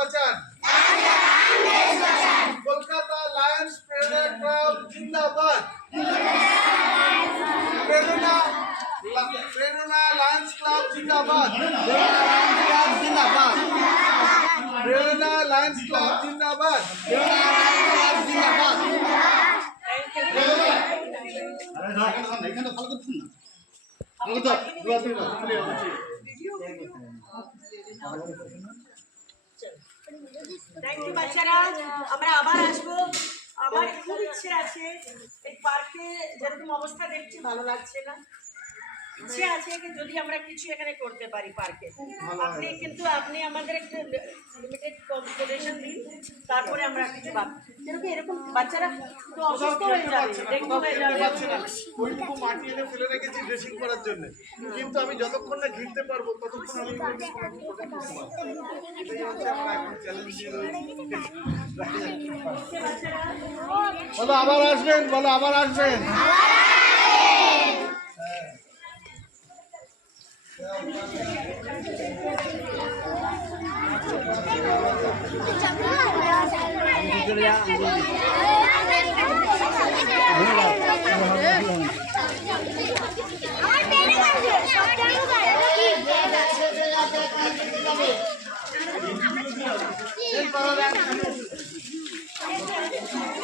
বাঁচান। কলকাতা লায়ন্স প্রেরণা ক্লাব জিন্দাবাদ। প্রেরণা লায়ন্স ক্লাব জিন্দাবাদ। প্রেরণা লায়ন্স ক্লাব জিন্দাবাদ। থ্যাংক ইউ বাচ্চারা, আমরা আবার আসবো। আমার খুব ইচ্ছে আছে, এই পার্কে যেরকম অবস্থা দেখছি ভালো লাগছে না, ইচ্ছে আছে যে যদি আমরা কিছু এখানে করতে পারি পার্কে। আপনি আমাদের একটু লিমিটেড কনসিডারেশন দিন, তারপরে আমরা কিছু যেরকম এরকম বাচ্চারা তো অসুস্থ হয়ে যাবে, ডেঙ্গু হয়ে যাবে। ওইটুকু মাটি এনে ফেলে রেখেছি ড্রেসিং করার জন্য, কিন্তু আমি যতক্ষণ না ঘিরতে পারবো ততক্ষণ আমি এটাই হচ্ছে আমার এখন চ্যালেঞ্জ দিয়ে রয়েছে। বলো আবার আসবেন, বলো আবার আসবেন।